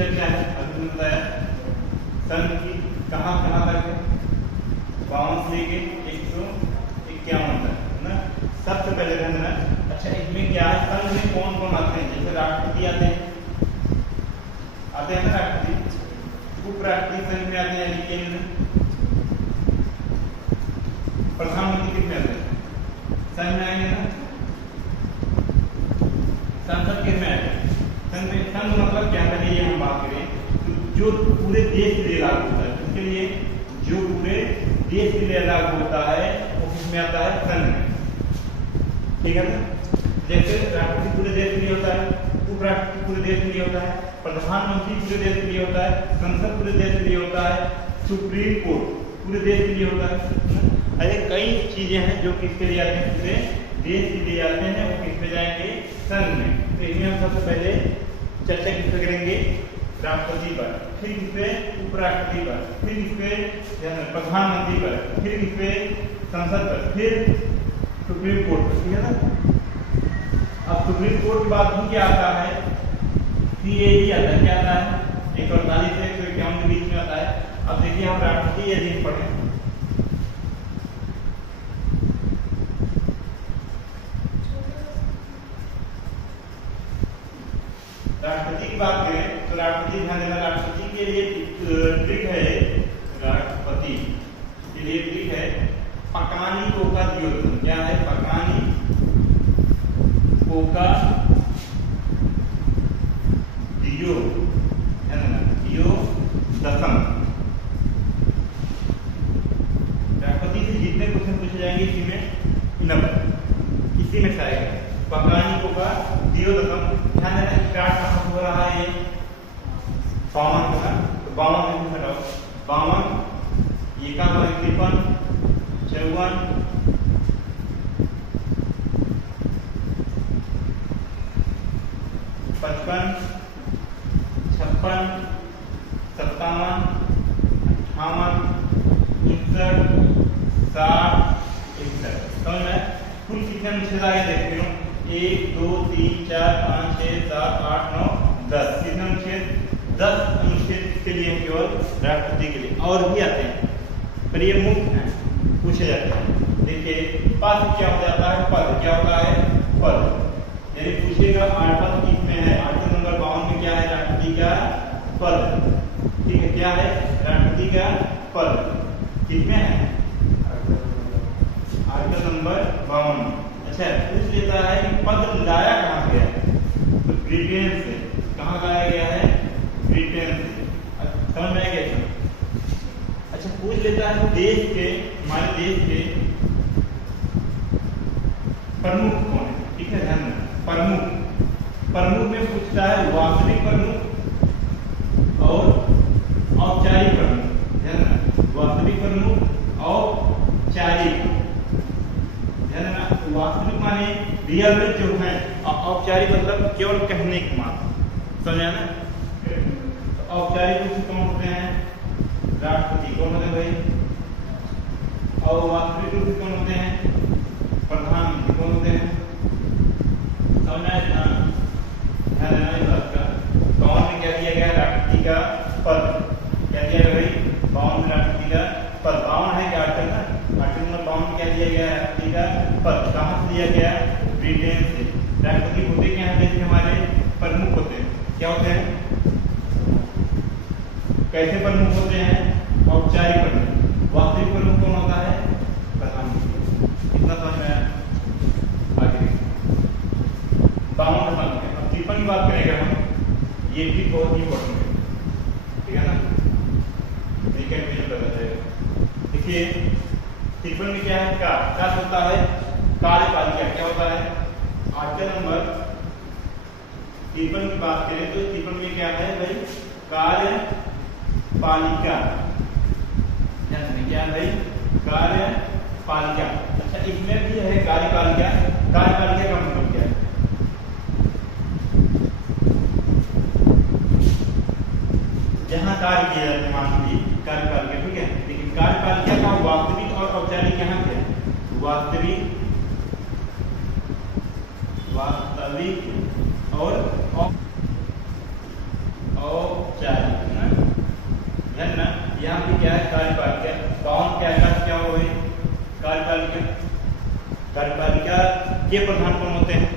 का क्या है, अभी बताया सन की कहाँ कहाँ तक है, 52 से लेके 151 तक है ना। सबसे पहले ध्यान देना। अच्छा इसमें क्या है, सन में कौन कौन आते हैं, जैसे राष्ट्रपति आते हैं ना राष्ट्रपति, उपराष्ट्रपति सन में आते हैं, यानी केंद्र, प्रधानमंत्री कितने आते हैं सन में आएंगे ना, संसद कितने आएंगे सन में। सन मतलब क्या है, ये हम बात करें जो पूरे देश के लिए लागू होता है, इसके लिए जो पूरे देश के लिए लागू होता है वो किसमें आता है, सन में, ठीक है ना। जैसे राष्ट्रपति पूरे देश के लिए होता है, उपराष्ट्रपति पूरे देश के लिए होता है, प्रधानमंत्री पूरे देश के लिए होता है, संसद पूरे देश के लिए होता है, सुप्रीम कोर्ट पूरे देश के लिए होता है। ऐसे कई चीजें हैं जो किसके लिए आते हैं, पूरे देश के लिए आते हैं, वो किस पे जाएंगे, सन में। तो इसमें हम सबसे पहले चर्चा किस पे करेंगे, राष्ट्रपति पर, फिर इस पे उपराष्ट्रपति पर, फिर इस पे प्रधानमंत्री पर, फिर इस पे संसद पर, फिर सुप्रीम कोर्ट पर, ठीक है ना। अब सुप्रीम कोर्ट के बाद क्या आता है, CAG आता है, क्या आता है, 148 से 151 के बीच में आता है। अब देखिए हम राष्ट्रपति अधीन पढ़े, राष्ट्रपति की बात करें तो राष्ट्रपति ध्यान देना, राष्ट्रपति के लिए ट्रिक है, राष्ट्रपति के लिए ट्रिक है पकानी कोका दियोदसम। क्या है, पकानी कोका दियो है ना, दियो दसम। राष्ट्रपति से जितने क्वेश्चन पूछे जाएंगे इसी में से आएगा पकानी कोका दियो दसम। ध्यान देना स्टार्ट कहाँ हो रहा है, ये 52 का, तो 52 में हटाओ, 52 ये कहाँ पर 53 54 55 56 57 58 59 60 61। समझ में कुल कितने अनुच्छेद आगे देखते हो, 1 2 3 4 5 6 7 8 9 10। कितने अनुच्छेद, 10 अनुच्छेद के लिए केवल राष्ट्रपति के लिए, और भी आते हैं पर ये मुख्य है, पूछे जाते हैं। देखिए पद क्या हो जाता है, पद क्या होता है, पद यानी पूछेगा पद किसमें है, आर्टिकल नंबर 52 में क्या है, राष्ट्रपति का पद, ठीक है, क्या है, राष्ट्रपति का पद किसमें है, आर्टिकल नंबर 52। अच्छा पूछ लेता है कि पद लाया कहाँ गया है, तो ब्रिटेन से। कहाँ लाया गया है, ब्रिटेन से। समझ में आ गया। अच्छा पूछ लेता है देश के, हमारे देश के प्रमुख कौन है, ठीक है, ध्यान रखना प्रमुख में पूछता है वास्तविक प्रमुख और औपचारिक प्रमुख, ध्यान रखना, वास्तविक प्रमुख और औपचारिक, ध्यान रखना। वास्तविक माने रियल में जो है, औपचारिक मतलब केवल कहने की मात्र, समझा ना। औपचारिक रूप से कौन होते हैं, राष्ट्रपति कौन होते हैं भाई, और वास्तविक रूप से कौन होते हैं, प्रधानमंत्री कौन होते हैं। समझना है, ध्यान देना इस बात का। 52 में क्या दिया गया, राष्ट्रपति का पद, क्या दिया गया भाई, 52 में राष्ट्रपति का पद। 52 है क्या आर्टिकल ना, आर्टिकल नंबर 52 में क्या दिया गया, राष्ट्रपति का पद। कहाँ से दिया गया, ब्रिटेन से। राष्ट्रपति होते क्या है, देश के हमारे प्रमुख होते हैं, क्या होते हैं, कैसे प्रमुख होते हैं, औपचारिक प्रमुख। वास्तविक प्रमुख कौन होता है, प्रधानमंत्री। इतना समझ में आया, आगे 52 का समझ में। अब 53 की बात करेंगे हम, ये भी बहुत इंपॉर्टेंट है, ठीक है ना, देखिए 53 में क्या है, क्या होता है, कार्यपालिका। क्या होता है, आर्टिकल नंबर 53 की बात करें तो 53 में क्या है भाई, कार्यपालिका, क्या भाई, कार्यपालिका। अच्छा इसमें भी है कार्यपालिका। कार्यपालिका का मतलब क्या है, जहां कार्य किया जाता है, मान लीजिए कार्यपालिका, ठीक है। लेकिन कार्यपालिका का वास्तविक और औपचारिक यहाँ पे वास्तविक और यहाँ पे क्या है कार्यपालिका, 52 के आकाश क्या हो गई कार्यपालिका। कार्यपालिका के प्रधान कौन होते हैं?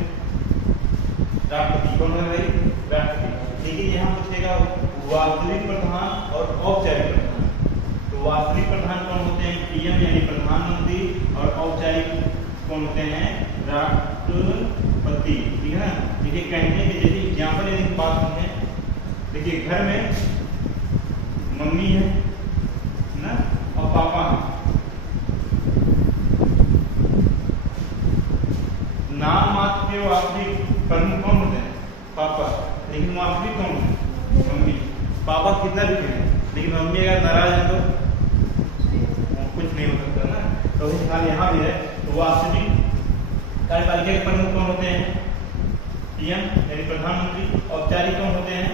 राष्ट्रपति। कौन है भाई? राष्ट्रपति। लेकिन यहाँ पूछेगा वास्तविक प्रधान और औपचारिक प्रधान। तो वास्तविक प्रधान कौन होते हैं? पीएम यानी प्रधानमंत्री, और औपचारिक कौन होते हैं? राष्ट्रपति। ठीक है ना। देखिए कहने के जैसे एग्जाम्पल यदि बात है, देखिए घर में मम्मी है ना और पापा है। नाम मात्र के वास्तविक प्रमुख कौन होते हैं? पापा। लेकिन वास्तविक कौन है? मम्मी। पापा कितना भी कहें, लेकिन मम्मी अगर नाराज है तो कुछ नहीं हो सकता ना। तो इस हाल यहाँ भी है। तो वास्तविक कार्यपालिका के प्रमुख कौन होते हैं? पीएम यानी प्रधानमंत्री। औपचारिक कौन होते हैं?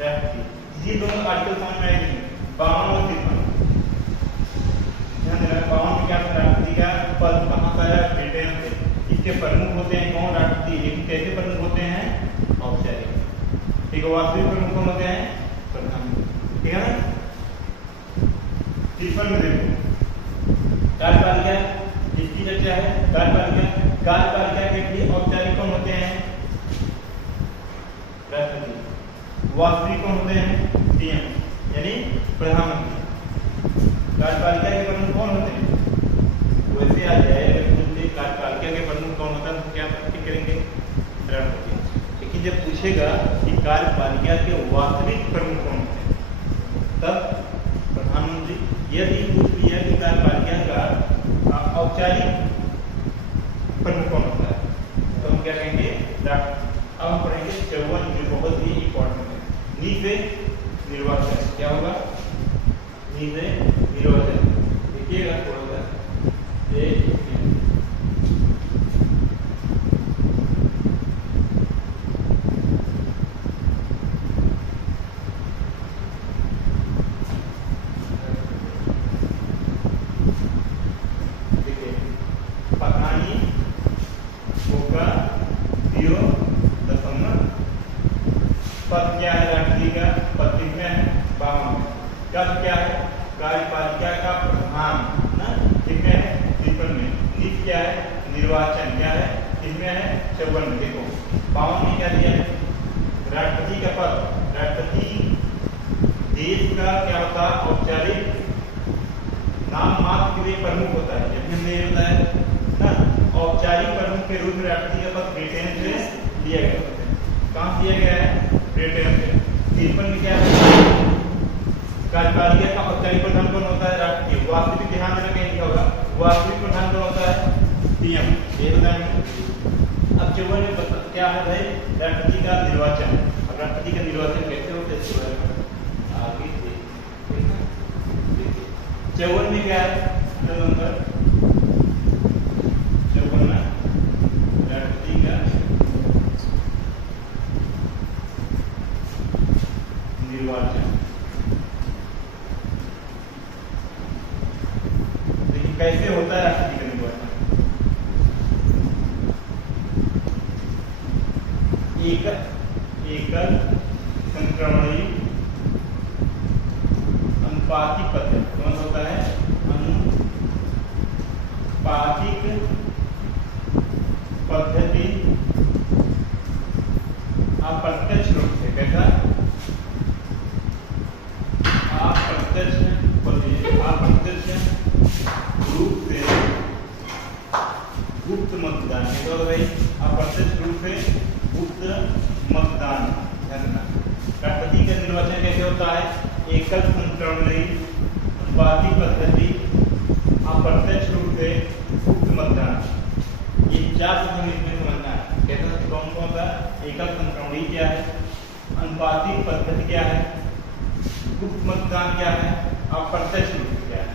राष्ट्रपति। ये दोनों आर्टिकल समझ में आएंगे। 52 और 53 ध्यान देना। 52 में क्या राष्ट्रपति का पद कहाँ का है? ब्रिटेन से। इसके प्रमुख होते हैं कौन? राष्ट्रपति। लेकिन कैसे प्रमुख होते हैं? औपचारिक। ठीक है। वास्तविक प्रमुख कौन होते हैं? प्रधानमंत्री। ठीक है ना। 53 में देखो कार्यपालिका, इसकी चर्चा है। कार्यपालिका के भी औपचारिक कौन होते हैं? राष्ट्रपति। वास्तविक कौन होते हैं? पीएम यानी प्रधानमंत्री। कार्यपालिका के प्रमुख कौन होते हैं? वैसे आ जाए कार्यपालिका के प्रमुख कौन होता है तो क्या ठीक करेंगे? राष्ट्रपति। लेकिन जब पूछेगा कि कार्यपालिका के वास्तविक प्रमुख कौन होते हैं तब प्रधानमंत्री। यदि पूछ लिया कि कार्यपालिका का औपचारिक प्रमुख कौन होता है तो हम क्या कहेंगे? राष्ट्रपति। अब हम पढ़ेंगे 54 जो बहुत ही इंपॉर्टेंट है। नी से निर्वाचन क्या होगा? नी से निर्वाचन। देखिएगा थोड़ा सा पद क्या है? राष्ट्रपति का पद कितने है? 52। कद क्या है? कार्यपालिका का प्रधान ना कितने है? 53 में। नीति क्या है? निर्वाचन क्या है? कितने है? 54 में। देखो 52 में क्या दिया है? राष्ट्रपति का पद। राष्ट्रपति देश का क्या होता है? औपचारिक नाम मात्र के लिए प्रमुख होता है। जब हमने ये बताया ना औपचारिक प्रमुख के रूप में राष्ट्रपति का पद ब्रिटेन से लिया गया। कहाँ दिया गया है? ब्रिटेन से। 53 में क्या है? कार्यपालिका का औपचारिक प्रधान कौन होता है? राष्ट्रपति। वास्तविक ध्यान देना कहीं लिखा होगा। वास्तविक प्रधान कौन होता है? पीएम। ये बताएंगे। अब 54 में क्या है भाई? राष्ट्रपति का निर्वाचन। अब राष्ट्रपति का निर्वाचन कैसे होता है इसके बारे में आगे देखिए। 54 में क्या है? नवंबर 54 में राष्ट्रपति का निर्वाचन। देखिए कैसे होता है राष्ट्रपति का निर्वाचन। एकल संक्रमणीय अनुपातिक पद्धति। कौन होता है? अनुपातिक पद्धति। अप्रत्यक्ष रूप से। कैसा? अप्रत्यक्ष रूप से गुप्त मतदान। अप्रत्यक्ष रूप से गुप्त मतदान। राष्ट्रपति का निर्वाचन कैसे होता है? एकल संक्रमणीय अनुपातिक पद्धति, अप्रत्यक्ष रूप से गुप्त मतदान। ये 4 शब्द इसमें समझना है। कैसे कौन कौन सा? एकल संक्रमणीय क्या है? अनुपातिक पद्धति क्या है? गुप्त मतदान क्या है? अप्रत्यक्ष रूप से क्या है?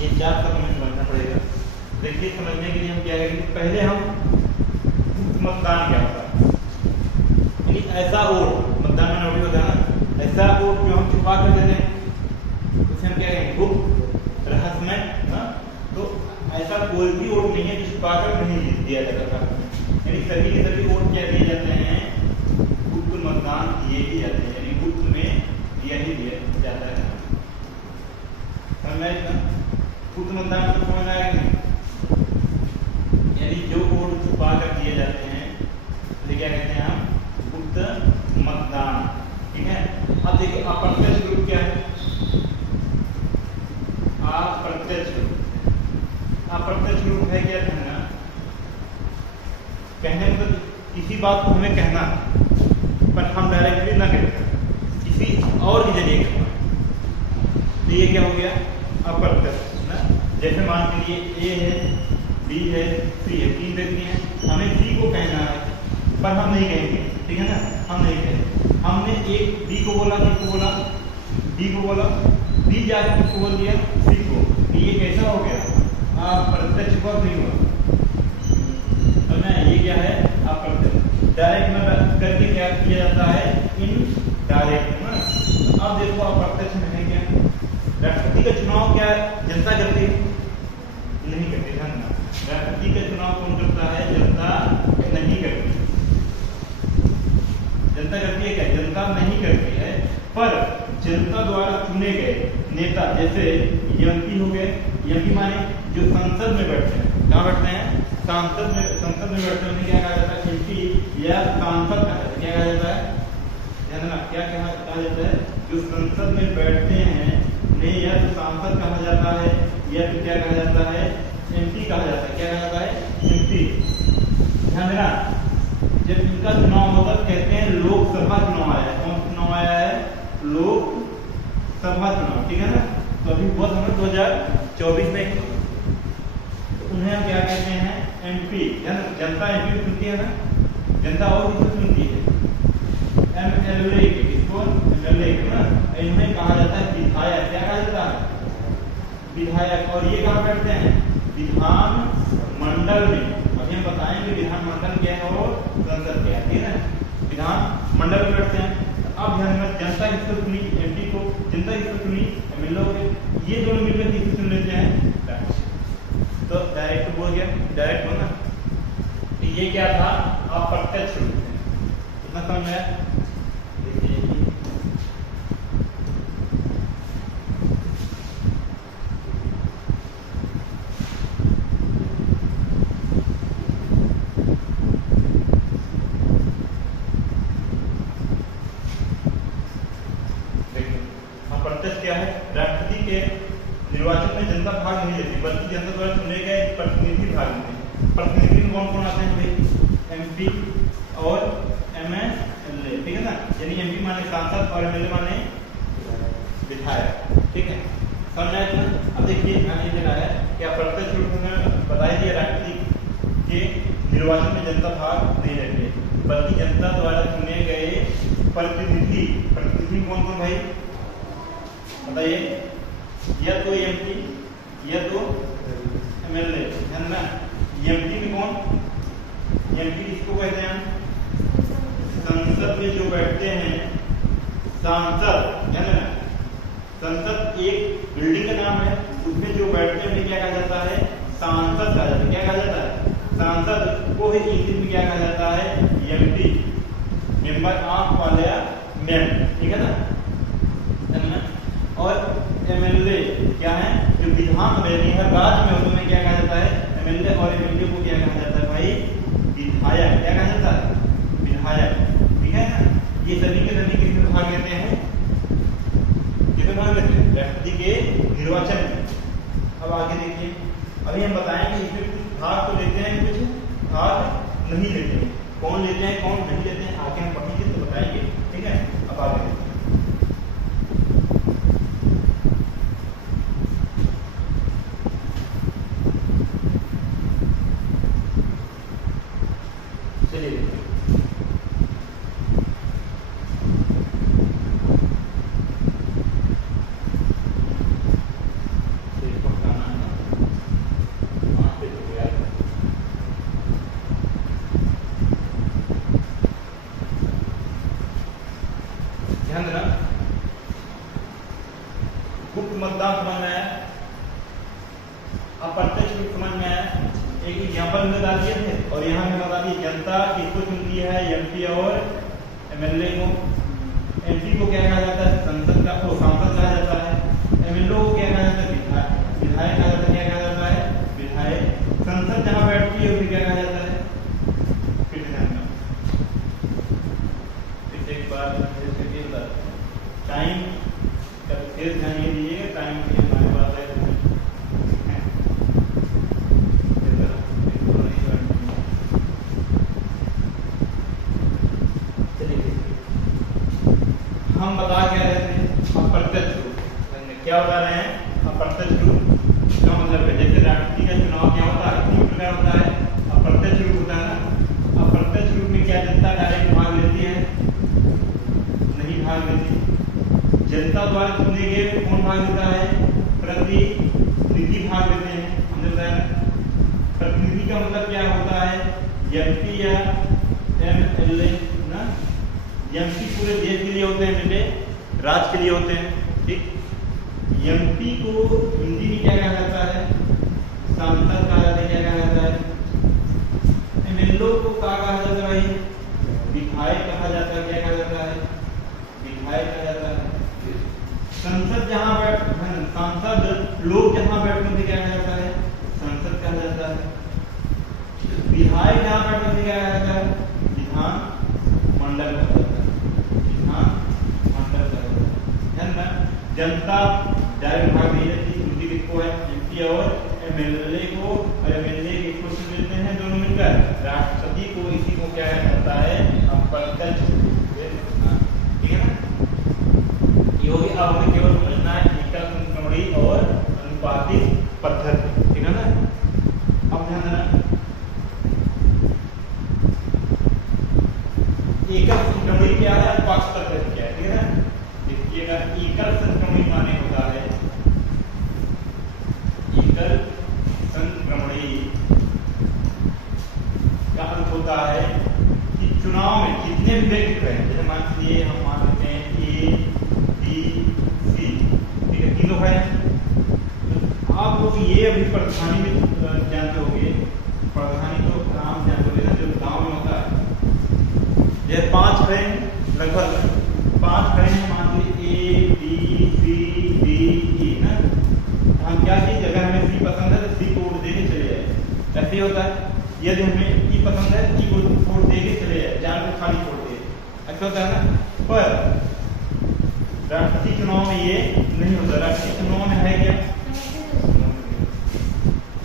ये 4 शब्द हमें समझना पड़ेगा। देखिए समझने के लिए हम क्या करेंगे? पहले हम गुप्त मतदान क्या होता है? ऐसा वोट मतदान में नोटिस होता है ना, ऐसा वोट जो हम छुपा कर देते हैं उसे हम क्या कहेंगे? गुप्त रहस्यमय ना। तो ऐसा कोई भी वोट नहीं है जो छुपा कर नहीं दिया जाता था। यानी सभी के सभी वोट क्या दिए जाते हैं? गुप्त मतदान किए ही जाते हैं। यानी गुप्त में दिया ही दिया जाता है। कहने मतलब किसी बात को हमें कहना है पर हम डायरेक्टली ना कहते, किसी और के जरिए कहना है। तो ये क्या हो गया? अप्रत्यक्ष ना। जैसे मान के लिए ए है, बी है, सी है, 3 व्यक्ति हैं, हमें सी को कहना है पर हम नहीं कहेंगे, ठीक है ना, हम नहीं कहेंगे। हमने एक बी को बोला, बी को बोला, डी को बोला, डी जाके किसको बोल दिया? सी को। ये कैसा हो गया? अप्रत्यक्ष वर्ब नहीं हुआ, समझना? ये क्या है? अप्रत्यक्ष। डायरेक्ट में करके क्या किया जाता है? इनडायरेक्ट ना। अब देखो अप्रत्यक्ष में है क्या? राष्ट्रपति का चुनाव क्या जनता करती है? नहीं करती, ध्यान रखना। राष्ट्रपति का चुनाव कौन करता है? जनता नहीं करती। जनता करती है क्या? जनता नहीं करती है, पर जनता द्वारा चुने गए नेता, जैसे एमपी हो गए। एमपी माने जो संसद में बैठते हैं। कहाँ बैठते हैं? संसद में बैठते हैं। क्या कहा जाता है? एमपी या सांसद कहा जाता है। क्या कहा जाता है? ध्यान रखना, क्या कहा जाता है? जो संसद में बैठते हैं नहीं, या तो सांसद कहा जाता है या फिर क्या कहा जाता है? एमपी कहा जाता है। क्या कहा जाता है? एमपी। ध्यान देना, जब इनका चुनाव होगा कहते हैं लोकसभा चुनाव आया है। कौन चुनाव आया है? लोकसभा चुनाव, ठीक है ना। तो अभी बहुत हमें 2024 में, तो उन्हें हम क्या कहते हैं? एमपी। जनता एमपी को चुनती है ना, जनता और किसको चुनती है? एमएलए के। किसको? एमएलए को ना। इन्हें कहा जाता है विधायक। क्या कहा जाता है? विधायक। और ये कहाँ बैठते हैं? विधान मंडल में। अभी हम बताएंगे विधान मंडल क्या है और संसद क्या है, ठीक है ना। विधान मंडल में बैठते हैं। अब ध्यान में, जनता किसको चुनी? एमपी को। जनता किसको चुनी? एमएलए को। ये दोनों मिलकर किसको चुन लेते हैं? तो डायरेक्ट बोल गया, डायरेक्ट हो ना। तो ये क्या था? अप्रत्यक्ष रूप से। कितना समझ में आया? क्या है? राष्ट्रपति के निर्वाचन में जनता भाग नहीं लेती, बल्कि जनता द्वारा चुने गए प्रतिनिधि भाग लेते हैं। प्रतिनिधि में कौन कौन आते हैं भाई? एमपी और एमएलए, ठीक है ना। यानी एमपी माने सांसद और एमएलए माने विधायक, ठीक है। समझ आया ना? अब देखिए ध्यान ये देना है कि अप्रत्यक्ष रूप में बताया दिया राष्ट्रपति के निर्वाचन में जनता भाग नहीं लेती, बल्कि जनता द्वारा चुने गए प्रतिनिधि। प्रतिनिधि कौन कौन भाई बताइए? या तो एमपी या तो एमएलए, है ना। एमपी में कौन? एमपी किसको कहते हैं? संसद में जो बैठते हैं सांसद, है ना। संसद एक बिल्डिंग का नाम है, उसमें जो बैठते हैं क्या कहा जाता है? सांसद कहा जाता है। क्या कहा जाता है? सांसद को ही इंग्लिश में क्या कहा जाता है? एमपी, मेंबर ऑफ पार्लियामेंट, ठीक है ना। और एमएलए क्या है? जो विधान में हर राज्य में होते हैं क्या कहा जाता है? एमएलए। और एमएलए को क्या कहा जाता है भाई? विधायक। क्या कहा जाता है? विधायक, ठीक है ना। ये सभी के सभी किसमें भाग लेते हैं? किसमें भाग लेते हैं? राष्ट्रपति के निर्वाचन में। अब आगे देखिए, अभी हम बताएंगे इसमें कुछ भाग तो लेते हैं, कुछ भाग नहीं लेते हैं। कौन लेते हैं कौन नहीं लेते हैं आगे हम पढ़ेंगे तो बताएंगे, ठीक है। अब आगे देखिए, गुप्त मतदान समझ में आया? अप्रत्यक्ष रूप समझ में आया? एक एग्जाम्पल में बता दिए थे और यहाँ में बता दिए जनता किसको चुनती है? एमपी और एमएलए को। एमपी को क्या कहा जाता है? संसद का को सांसद कहा जाता है। एमएलए को क्या कहा जाता है? विधायक कहा जाता है। क्या कहा जाता है? विधायक। संसद जहाँ बैठती है उसे क्या कहा जाता है? फिर ध्यान में एक बार टाइम का फिर ध्यान ये दीजिएगा, टाइम की हमारे पास है। हम बता क्या रहे थे, अप्रत्यक्ष रूप। क्या बता रहे हैं, अप्रत्यक्ष रूप का मतलब है जैसे राष्ट्रपति का चुनाव क्या होता है, किस प्रकार होता है, अप्रत्यक्ष रूप होता है ना। अप्रत्यक्ष रूप में क्या जनता डायरेक्ट भाग लेती है, नहीं भाग लेती। जनता द्वारा चुने गए कौन भाग लेता है, प्रतिनिधि भाग लेते हैं। हमने बताया प्रतिनिधि का मतलब क्या होता है, एमपी या एमएलए ना। एमपी पूरे देश के लिए होते हैं, बेटे राज्य के लिए होते हैं, ठीक। एमपी को हिंदी में क्या कहा जाता है, सांसद कहा जाता है, क्या कहा जाता है। एमएलए को क्या कहा जाता है भाई, विधायक कहा जाता है, क्या कहा जाता है, विधायक कहा जाता है। संसद जहां सांसद लोग जहां बैठते थे क्या कहा जाता है, संसद कहा जाता है। विधायक जहां बैठते थे क्या कहा जाता है, विधान मंडल कहा जाता है, विधान मंडल कहा जाता है ना। जनता डायरेक्ट भाग नहीं लेती, उनकी किसको है, एमपी और एमएलए को, और एमएलए के क्वेश्चन देते हैं दोनों मिलकर, राष्ट्रपति को, इसी को क्या कहता है, अप्रत्यक्ष रूप से चुना, ठीक है ना। ये होगी। अब हमें केवल समझना है एकल संक्रमणी और अनुपातिक पद्धति, ठीक है ना। अब ध्यान देना, एकल संक्रमणी क्या है, अनुपातिक पद्धति क्या है, ठीक है ना। देखिएगा एकल संक्रमणी माने होता है, एकल संक्रमणी का अर्थ होता है कि चुनाव में जितने भी व्यक्ति हैं, जैसे मान लीजिए हम मान लेते हैं ए बी सी, ठीक है, तीनों हैं। आप लोग ये अभी प्रधानी में जानते होंगे, प्रधानी तो नाम जानते होंगे ना, जो गांव में होता है। ये 5 खड़े हैं, लगभग 5 खड़े हैं, मान लीजिए A B C D E ना। हम क्या चीज, अगर हमें सी पसंद है तो सी को वोट देके चले जाए, ऐसे ही होता है। यदि हमें ई पसंद है, ई को वोट देके चले जाए, जान को खाली वोट दे, ऐसा होता है ना। पर राष्ट्रीय चुनाव में ये नहीं होता। राष्ट्रीय चुनाव में है क्या,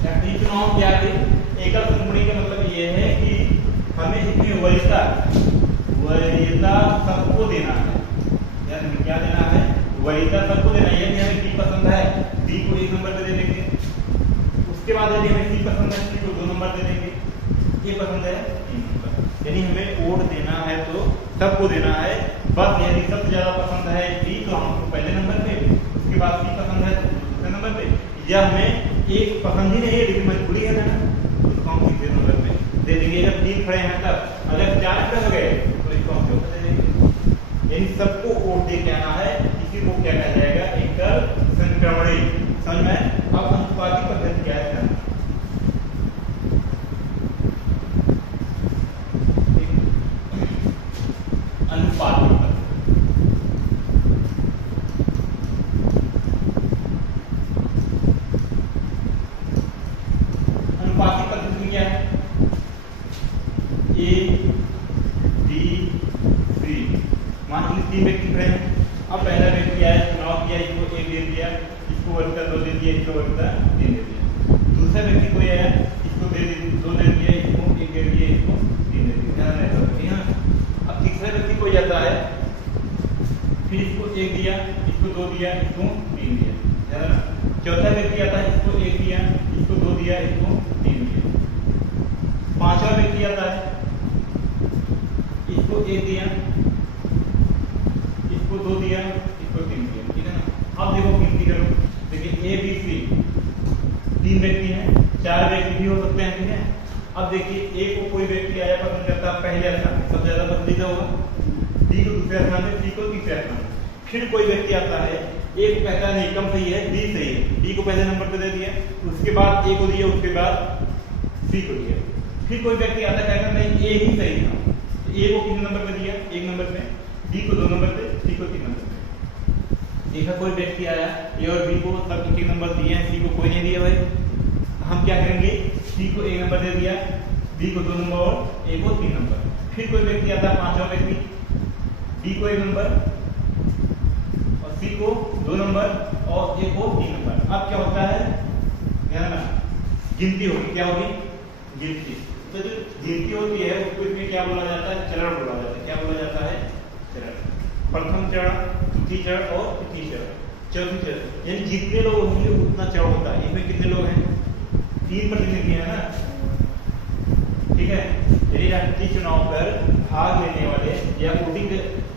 राष्ट्रीय चुनाव क्या है, एकल संक्रमणी का मतलब ये है कि हमें इसमें वरीयता सबको देना है, यानी क्या देना है, वरीयता सबको देना है। यदि हमें डी पसंद है, डी को 1 नंबर पे दे देंगे। उसके बाद यदि हमें सी पसंद है, सी को 2 नंबर दे देंगे। ये पसंद है 3 नंबर। यानी हमें वोट देना है तो सबको देना है। बस यदि सबसे ज्यादा पसंद है डी तो हमको पहले नंबर पे, उसके बाद सी पसंद है तो दूसरे नंबर पे। या हमें एक पसंद ही नहीं है लेकिन मजबूरी है ना, उसको हम तीसरे नंबर पे दे देंगे। जब 3 खड़े हैं तब, अगर 4 खड़े हो गए तो इसको हम चौथा दे देंगे। यानी सबको वोट दे के आना है, इसी को क्या कहा जाएगा, एकल संक्रमणी। समझ में। अब अनुपातिक पद्धति क्या है, अनुपातिक पद्धति। अनुपातिक पद्धति में क्या है, ए बी सी, मान लीजिए 3 व्यक्ति खड़े हैं। अब पहला व्यक्ति आया, चुनाव किया, इसको 1 दे दिया, इसको वोट 2 दे दिया, इसको वोट 3 दे दिया। दूसरा व्यक्ति कोई आया, इसको 2 दे दिया, इसको 1 दे दिया, इसको 3 दे दिया, ठीक है। अब तीसरा व्यक्ति कोई आता है, फिर इसको 1 दिया, इसको 2 दिया, इसको 3 दिया। चौथा व्यक्ति आता है, इसको 1 दिया, इसको 2 दिया, इसको 3 दिया। पांचवा व्यक्ति आता है, इसको 1 दिया, इसको 2 दिया, इसको 3 दिया, ठीक है ना। अब देखो गिनती करो, देखिए ए बी सी 3 व्यक्ति हैं, 4 व्यक्ति भी हो सकते हैं, ठीक है। अब देखिए ए को कोई व्यक्ति आया पसंद करता है पहले स्थान में, सबसे ज्यादा पसंदीदा होगा, बी को दूसरे स्थान में, सी को तीसरे स्थान में। फिर कोई व्यक्ति आता है, ए को कहता है नहीं कम सही है, बी सही है, बी को पहले नंबर पे दे दिया, उसके बाद ए को दिया, उसके बाद सी को दिया। फिर कोई व्यक्ति आता है कहता नहीं ए ही सही था, तो ए को कितने नंबर पे दिया, 1 नंबर पे, बी को 2 नंबर पे, सी को 3 नंबर पे। देखा कोई व्यक्ति आया, ए और बी को सब 1 नंबर दिए हैं, सी को कोई नहीं दिया भाई, हम क्या करेंगे, सी को 1 नंबर दे दिया, बी को 2 नंबर और ए को 3 नंबर। फिर कोई व्यक्ति आता है, पांचवा व्यक्ति, बी को 1 नंबर और सी को 2 नंबर और ए को 3 नंबर। अब क्या होता है, ध्यान रखना, गिनती होगी, क्या होगी, गिनती। तो जो गिनती होती है उसको इसमें क्या बोला जाता है, चरण बोला जाता है। क्या बोला जाता है, चरण। प्रथम चरण, द्वितीय चरण और तृतीय चरण, चौथी चरण, यानी जितने लोग होंगे उतना चरण होता है। इसमें कितने लोग हैं? 3 प्रतिनिधि है ना, ठीक है। यदि राष्ट्रीय चुनाव पर भाग लेने वाले या वोटिंग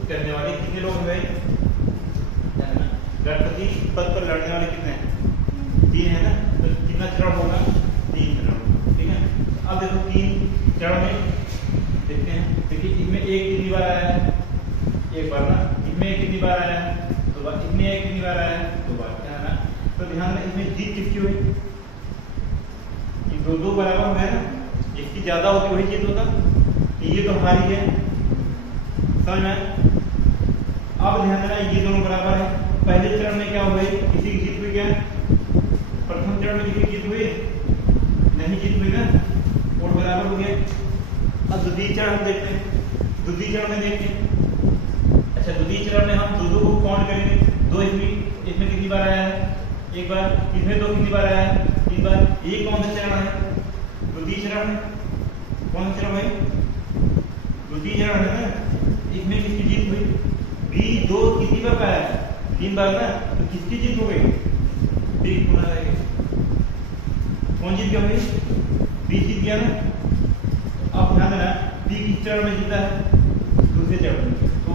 करने वाले कितने लोग हैं? राष्ट्रपति पद पर लड़ने वाले कितने हैं? 3 है ना, तो कितना चरण होगा? 3 चरण, ठीक है। अब देखो 3 चरण में देखते हैं, देखिए इसमें एक कितनी बार आया है? एक बार ना, इसमें एक कितनी बार आया है? 2 बार, इसमें एक कितनी बार आया है? 2 बार, क्या है ना। तो ध्यान में इसमें जीत किसकी हुई? ये दो बराबर है ना, जिसकी ज्यादा होती वही जीत होता, ये तो हमारी है, समझ में। अब ध्यान देना ये दोनों बराबर है। पहले चरण में क्या हुआ? किसी की जीत हुई क्या? प्रथम चरण में किसी की जीत हुई? नहीं जीत हुई ना, वोट बराबर हो गया। अब द्वितीय चरण हम देखते हैं, द्वितीय चरण में देखते हैं। अच्छा, द्वितीय चरण में हम दो को काउंट करेंगे। 2 इसमें कितनी बार आया है? एक बार। इसमें 2 कितनी बार आया है? 3 बार। ये कौन सा चरण है? द्वितीय चरण है। कौन सा चरण भाई? द्वितीय चरण है ना। इसमें किसकी जीत हुई? B2 कितनी बार आया है? 3 बार ना, तो किसकी जीत हो गई? B गुना रहेगी। कौन जीत गया भाई? B जीत गया ना। अब ध्यान देना, B किस चरण में जीता है? दूसरे चरण में। तो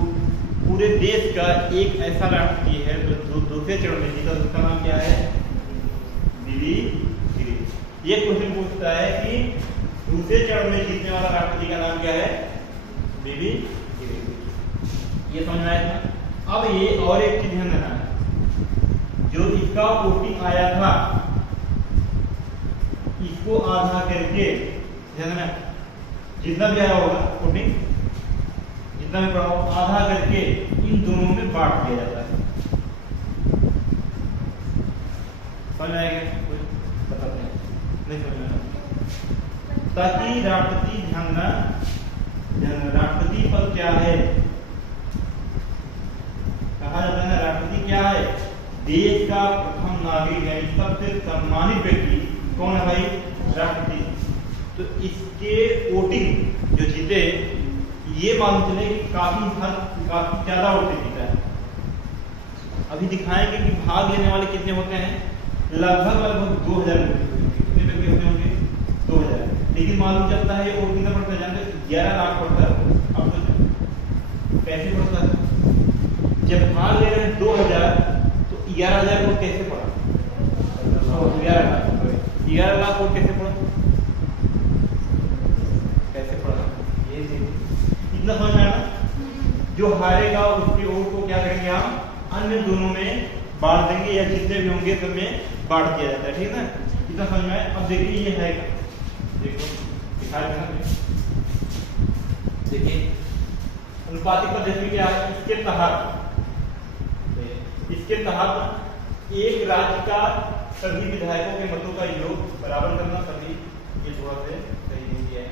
पूरे देश का एक ऐसा राष्ट्रपति है जो दूसरे चरण में जीता, उसका नाम क्या है? बीबी गिरी। ये क्वेश्चन पूछता है कि दूसरे चरण में जीतने वाला राष्ट्रपति का नाम क्या है? बीबी गिरी। ये समझ में आया था। अब ये और एक चीज ध्यान देना, जो इसका वोटिंग आया था इसको आधा करके, ध्यान देना, जितना भी आया होगा वोटिंग, जितना भी पड़ा हो, आधा करके इन दोनों में बांट दिया जाता है। समझ में आएगा? कोई बताते हैं नहीं समझ में आया, ताकि राष्ट्रपति, ध्यान देना, राष्ट्रपति पद क्या है? कहा जाता है ना, राष्ट्रपति क्या है? देश का प्रथम नागरिक है, सबसे सम्मानित व्यक्ति कौन है भाई? राष्ट्रपति। तो इसके वोटिंग जो जीते, ये मालूम चले कि काफी ज्यादा वोटिंग जीता है। अभी दिखाएंगे कि भाग लेने वाले कितने होते हैं। लगभग 2000 कितने व्यक्ति होते होंगे? 2000। लेकिन मालूम चलता है वोट कितना पड़ता है? जानते 11 लाख पड़ता है। अब तो कैसे पड़ता है? जब भाग ले रहे हैं 2000, तो 11000 वोट कैसे पड़ा? 11 लाख वोट कैसे पड़ा? कैसे पड़ा? ये इतना समझ में आया ना। जो हारेगा उसके वोट को क्या करेंगे हम? अन्य दोनों में बांट देंगे, या जितने भी होंगे सब में बांट दिया जाता है, ठीक है ना। इतना समझ में आया। अब देखिए ये है, देखो दिखाया था ना, देखिए अनुपातिक पद्धति क्या है? इसके तहत एक राज्य का सभी विधायकों के मतों का योग बराबर करना। सभी, ये थोड़ा से सही नहीं किया है,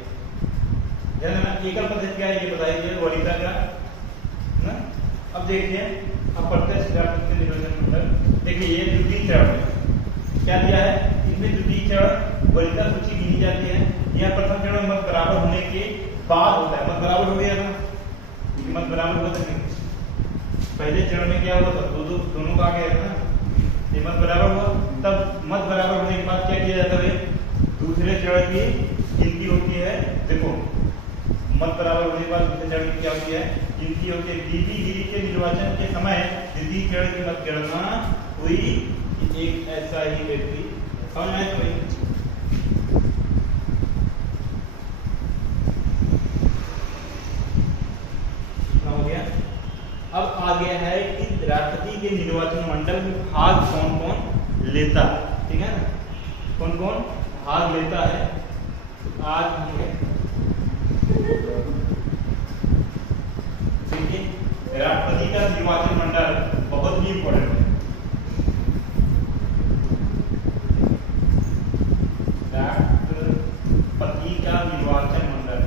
ध्यान देना। एकल पद्धति क्या है ये बताइए, वरीयता का ना। अब देखिए, अब प्रत्यक्ष राष्ट्रपति निर्वाचन मंडल, देखिए ये द्वितीय चरण है, क्या दिया है इसमें? द्वितीय चरण वरीयता सूची गिनी जाती है। यह प्रथम चरण मत बराबर होने के बाद होता है। मत बराबर हो गया था, मत बराबर हुआ था। पहले चरण में क्या हुआ था? दोनों का आ गया था ना, ये मत बराबर हुआ। तब मत बराबर होने के बाद क्या किया जाता है? दूसरे चरण की गिनती होती है। देखो, मत बराबर होने के बाद दूसरे चरण की क्या होती है? गिनती होती है। बीबी गिरी के निर्वाचन के समय द्वितीय चरण की मतगणना हुई। एक ऐसा ही व्यक्ति, समझ में आया? हो गया। अब आ गया है कि राष्ट्रपति के निर्वाचन मंडल में भाग कौन कौन लेता है, ठीक है ना। कौन कौन भाग लेता है? तो आज हम देखिए, राष्ट्रपति का निर्वाचन मंडल बहुत ही इंपॉर्टेंट है। राष्ट्रपति का निर्वाचन मंडल,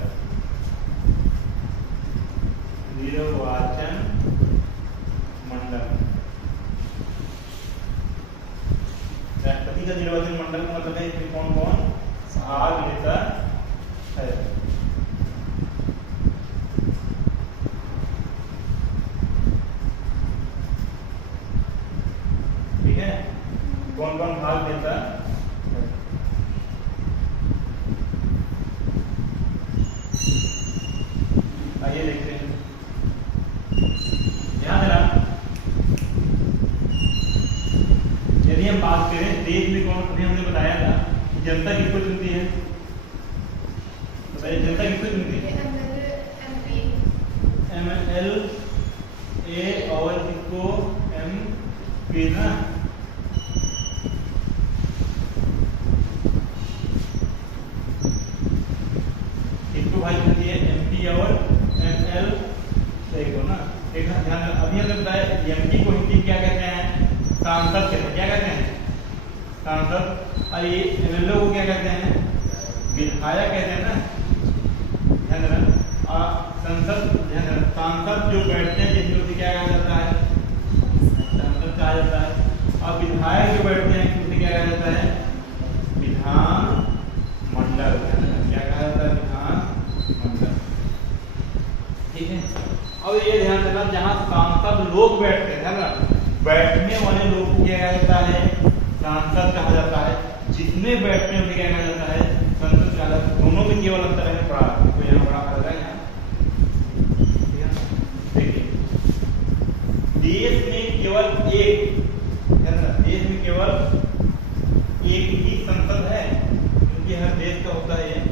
राष्ट्रपति का निर्वाचन मंडल का मतलब है इसमें कौन कौन भाग लेता है। ये देखते हैं, ध्यान देना। यदि हम बात करें देश में कौन, अभी हमने बताया था कि जनता किसको चुनती है, बताइए जनता किसको चुनती है? MLA और किसको MP ना। किसको भाई चुनती है? MP और ML देखो ना, देखा ध्यान। अभी हमने बताया MP को हिंदी क्या कहते हैं? सांसद कहते हैं। क्या कहते हैं? सांसद। और ये MLA को क्या कहते हैं? विधायक कहते हैं ना, ध्यान देना। संसद, ध्यान देना, सांसद जो बैठते हैं जिनमें उसे क्या कहा जाता है? सांसद कहा जाता है। और विधायक जो बैठते हैं उसे क्या कहा जाता है? विधान मंडल। क्या कहा जाता है? विधान मंडल। ठीक है। अब ये ध्यान देना, जहाँ सांसद लोग बैठते हैं, ध्यान देना, बैठने वाले लोग को क्या कहा जाता है? सांसद कहा जाता है। जितने बैठते हैं उसे क्या कहा जाता है? संसद कहा जाता है। दोनों में केवल अंतर है पड़ा, तो यहाँ बड़ा फर्क है। यहाँ देखिए, देश में केवल एक, देश में केवल एक ही संसद है, क्योंकि हर देश का होता है ये।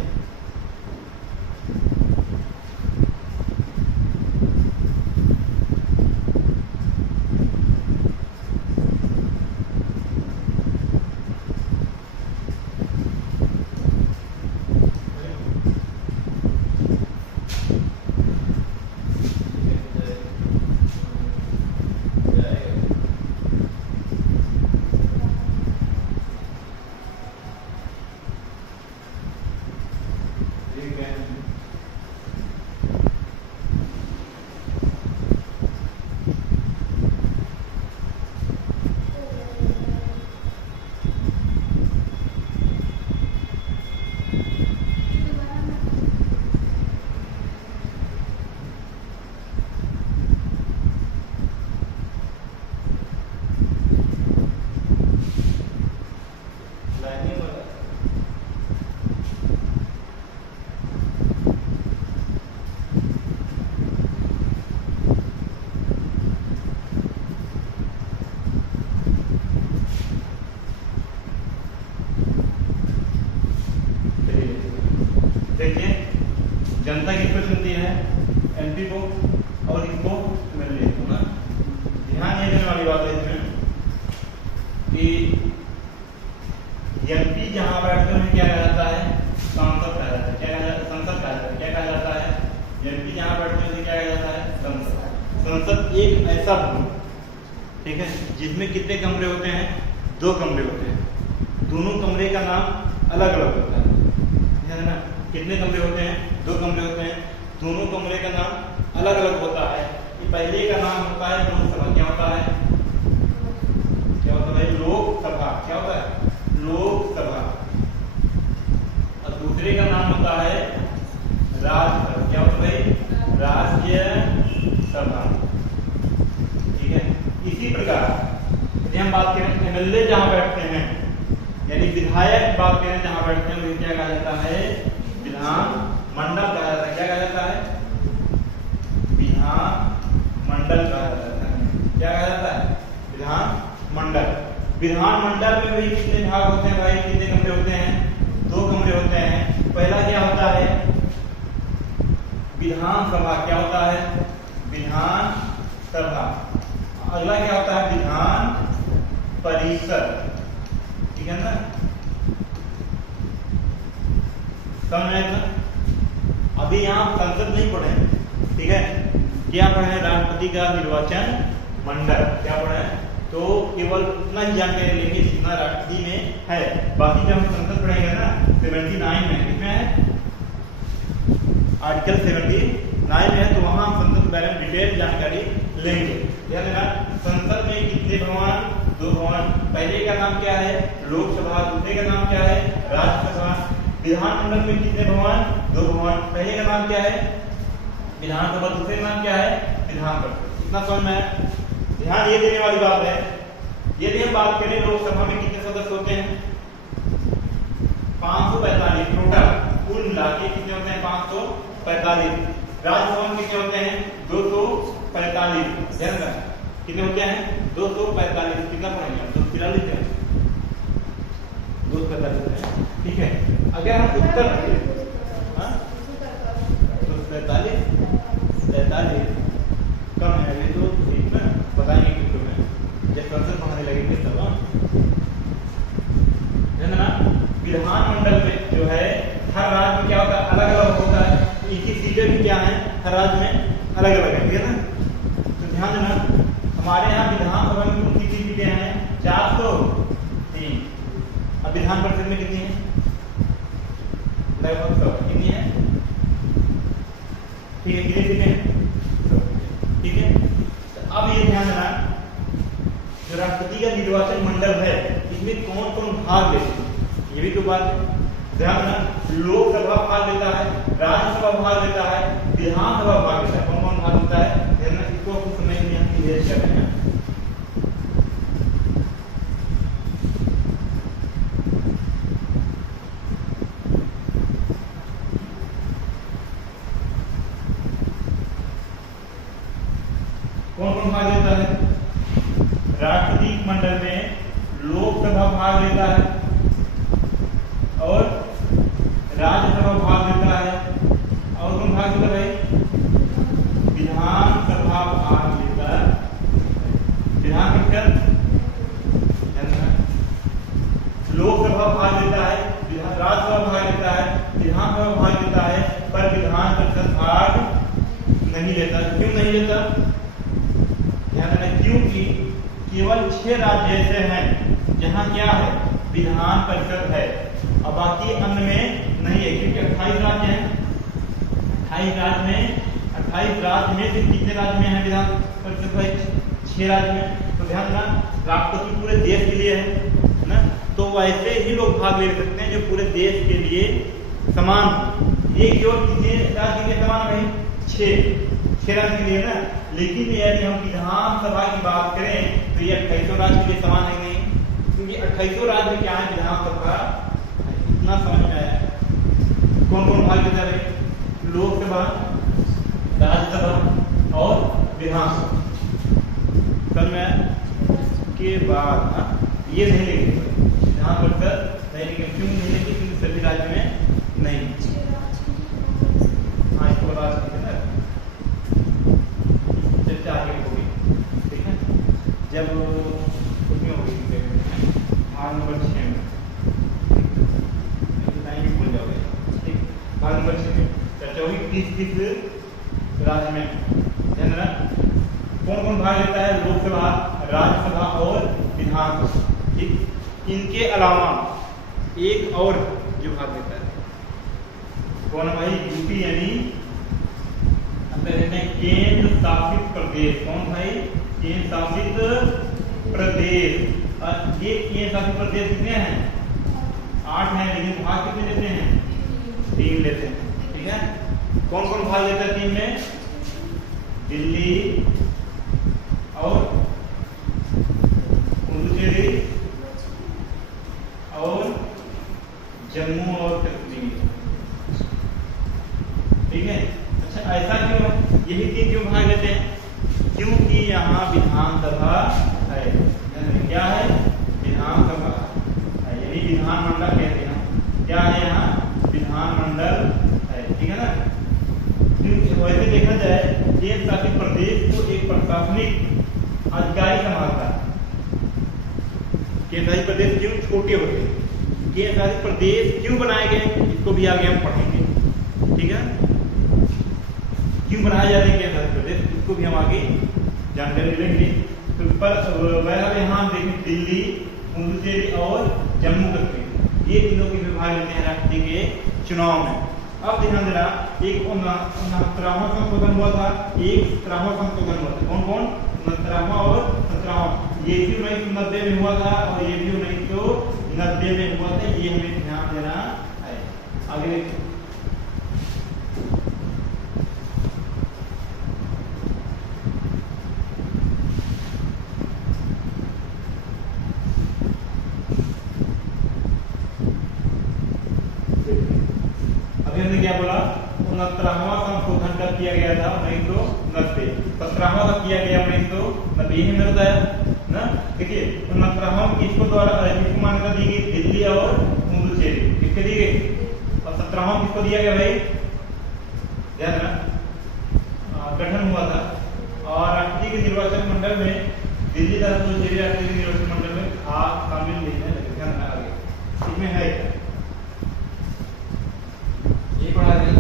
देखिए, जनता किसको चुनती है? MP को, और इसको MLA को ना। ध्यान ये देने वाली बात है इसमें कि MP जहां बैठते हैं क्या कहा जाता है? सांसद कहा जाता है। क्या कहा जाता है? संसद कहा जाता है। क्या कहा जाता है? MP जहां बैठते हैं क्या कहा जाता है? संसद। संसद एक ऐसा भवन, ठीक है, जिसमें कितने कमरे होते हैं? 2 कमरे होते हैं। दोनों कमरे का नाम अलग अलग होता है, है ना। कितने कमरे होते हैं? 2 कमरे होते हैं। दोनों कमरे का नाम अलग अलग होता है। पहले का नाम होता है लोकसभा। क्या होता है? क्या होता है? लोकसभा। क्या होता है? लोकसभा। और दूसरे का नाम होता है राज्यसभा। क्या होता है? राज्यसभा। ठीक है। इसी प्रकार यदि हम बात करें MLA जहां बैठते हैं, यानी विधायक बात करें जहां बैठते हैं, क्या कहा जाता है? विधान मंडल कहा जाता है। क्या कहा जाता है? विधान मंडल कहा जाता है। क्या कहा जाता है? विधान मंडल। विधान मंडल में भी कितने भाग होते हैं भाई? कितने कमरे होते हैं? 2 कमरे होते हैं। पहला क्या होता है? विधानसभा। क्या होता है? विधान सभा। अगला क्या होता है? विधान परिषद। ठीक है ना, समझ आया था? अभी यहाँ संसद नहीं पढ़े, ठीक है, क्या पढ़े? राष्ट्रपति का निर्वाचन मंडल। क्या पढ़े? तो केवल उतना ही जानकारी लेंगे जितना राष्ट्रपति में है। बाकी जब हम संसद पढ़ेंगे ना 79 में, कितने है? आर्टिकल 79 में है, तो वहां हम संसद के बारे में डिटेल जानकारी लेंगे। ध्यान देना, संसद में कितने भवन? 2 भवन। पहले का नाम क्या है? लोकसभा। दूसरे का नाम क्या है? राज्यसभा। विधानमंडल में कितने भवन? 2 भवन। पहले का नाम क्या है? विधानसभा। दूसरे का नाम क्या है? विधान परिषद। इतना समझ में? ध्यान ये देने वाली बात है, यदि हम बात करें लोकसभा में कितने सदस्य होते हैं? 545 टोटल, कुल मिला के कितने होते हैं? 545 राजभवन के क्या होते हैं 245। ध्यान रखना कितने होते हैं 245। कितना पढ़ेंगे 243 है 245 है। ठीक है अगर हम उत्तर 245 कम है अभी तो ठीक ना बताएंगे कितने में जब कंसेप्ट पढ़ाने लगेंगे तब। ना विधानमंडल में जो है हर राज्य में क्या होता है अलग अलग होता है। इनकी सीटें भी क्या है हर राज्य में अलग अलग है। ठीक है ना तो ध्यान देना हमारे यहाँ विधानसभा में कितनी सीटें हैं 403। अब विधान परिषद में कितनी है लगभग 100 कितनी है। ठीक है कितनी सीटें हैं। ठीक है तो अब ये ध्यान देना जो राष्ट्रपति का निर्वाचन मंडल है इसमें कौन कौन भाग लेते हैं ये भी तो बात है। ध्यान देना लोकसभा भाग लेता है राज्यसभा भाग लेता है विधानसभा भाग लेता है। कौन कौन भाग लेता है ध्यान देना इसको कुछ समय में हम क्लियर कर रहे हैं। कौन कौन भाग लेता है राष्ट्रपति मंडल में लोकसभा भाग लेता है और राज्यसभा भाग लेता है और कौन भाग लेता है विधानसभा भाग लेता है। विधान परिषद लोकसभा भाग लेता है राज्यसभा भाग लेता है विधानसभा भाग लेता है पर विधान परिषद भाग नहीं लेता। क्यों नहीं लेता ध्यान देना क्योंकि केवल 6 राज्य ऐसे हैं जहां क्या है विधान परिषद है और बाकी अन्य में नहीं है। क्योंकि 28 राज्य हैं 28 राज्य में से कितने राज्य में है विधान परिषद है 6 राज्य में। तो ध्यान देना राष्ट्रपति पूरे देश के लिए है ना तो वैसे ही लोग भाग ले सकते हैं जो पूरे देश के लिए समान। ये केवल कितने राज्य के लिए समान है 6 राज्य के लिए ना। लेकिन यदि हम विधानसभा की बात करें तो ये 28 राज्य के लिए समान है नहीं क्योंकि 28 राज्य में क्या है विधानसभा इतना समझ में आया। कौन कौन भाग लेता है लोकसभा राज्यसभा और विधानसभा समझ में आया के बाद ये नहीं लिखेंगे विधान परिषद नहीं लिखेंगे। क्यों नहीं लिखेंगे क्योंकि सभी राज्य में नहीं। हाँ इसको बता सकते हैं चर्चा आगे होगी। ठीक है जब उसमें होगी भाग नंबर 6 में टाइम भूल जाओगे। ठीक भाग नंबर 6 में चर्चा होगी किस राज्य में। ध्यान देना कौन कौन भाग लेता है लोकसभा राज्यसभा और विधानसभा। ठीक इनके अलावा एक और जो भाग लेता है कौन है भाई यूपी यानी केंद्र शासित प्रदेश। कौन भाई केंद्र शासित प्रदेश। ये केंद्र शासित प्रदेश कितने हैं 8 हैं लेकिन भाग कितने लेते हैं 3 लेते हैं। ठीक है कौन कौन भाग लेता है 3 में दिल्ली और पुडुचेरी और जम्मू और कश्मीर। ठीक है अच्छा ऐसा क्यों यही 3 क्यों भाग लेते हैं क्योंकि यहाँ विधानसभा है। क्या है विधानसभा है यही विधानमंडल कहते हैं क्या है यहाँ विधानमंडल है। ठीक है ना वैसे देखा जाए केंद्र शासित प्रदेश को एक प्रशासनिक अधिकारी संभालता है। केंद्र शासित प्रदेश क्यों छोटे होते हैं केंद्र शासित प्रदेश क्यों बनाए गए इसको भी आगे हम पढ़ेंगे। ठीक है क्यों बनाए जाते हैं केंद्र शासित प्रदेश इसको भी हम आगे जानकारी लेंगे। तो पर यहाँ देखें दिल्ली पुडुचेरी और जम्मू कश्मीर ये तीनों के विभाग लेते हैं राष्ट्रपति के चुनाव में। अब ध्यान देना एक 69वां संशोधन हुआ था एक 17वां संशोधन हुआ था। कौन कौन 69वां और 17वां ये भी 1990 में हुआ था और ये भी 1990 में हुआ था। ये हमें ध्यान देना है। आगे क्या बोला 69वां कब किया गया था? 1990। 17वां कब किया गया? 1990 ही में बताया ना। देखिए 17वां किसको द्वारा किसको मान्यता दी गई? दिल्ली और पुडुचेरी किसके दी गई? और 17वां किसको दिया गया भाई? ध्यान रखना गठन हुआ था और राष्ट्रीय के निर्वाचन मंडल में दिल्ली तथा पुडुचेरी राष्ट्रीय के निर्वाचन मंडल में शामिल नहीं है। ध्यान रखना आगे इसमें है ये पढ़ा है।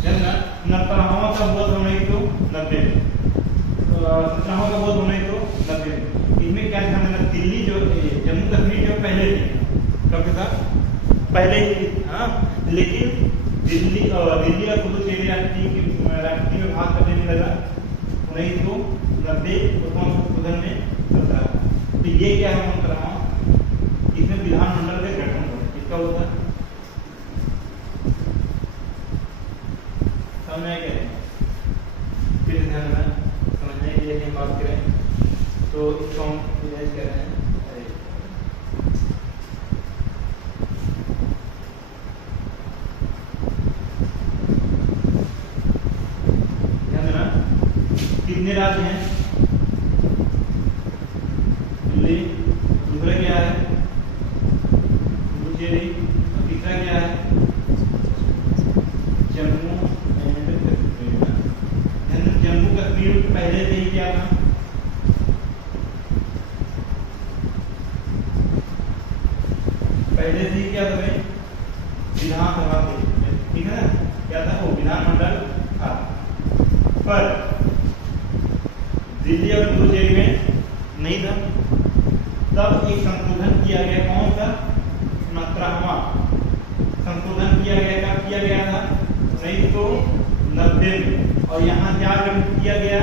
ध्यान रखना 17वां का वोट होने तो 90 में, 17वां का वोट होने तो 90 में। इसमें क्या ध्यान रखना? दिल्ली जो जम्मू कश्मीर जो पहले थी कब था? पहले ही हाँ, लेकिन दिल्ली और पुडुचेरी राष्ट्रीय में भाग करने में लगा 1990 संशोधन में 17। तो ये क्या है? इसमें विधानमंडल का गठन होता है। किसका होता है? समझ में क्या है? फिर ध्यान रखना समझने के लिए हम बात करें तो इसको हम रिवाइज कर रहे हैं। कितने राज्य हैं? दिल्ली, दूसरा क्या है? पुडुचेरी, तीसरा क्या है? जम्मू एंड कश्मीर। जम्मू कश्मीर पहले से ही क्या था? पहले से ही क्या था भाई? विधानसभा थी, ठीक है ना? क्या था वो? विधानमंडल था। पर दिल्ली और पुडुचेरी में नहीं था। तब एक संशोधन किया गया। कौन सा? 17वां संशोधन किया गया। कब किया गया था? 1990 में। और यहाँ क्या किया गया?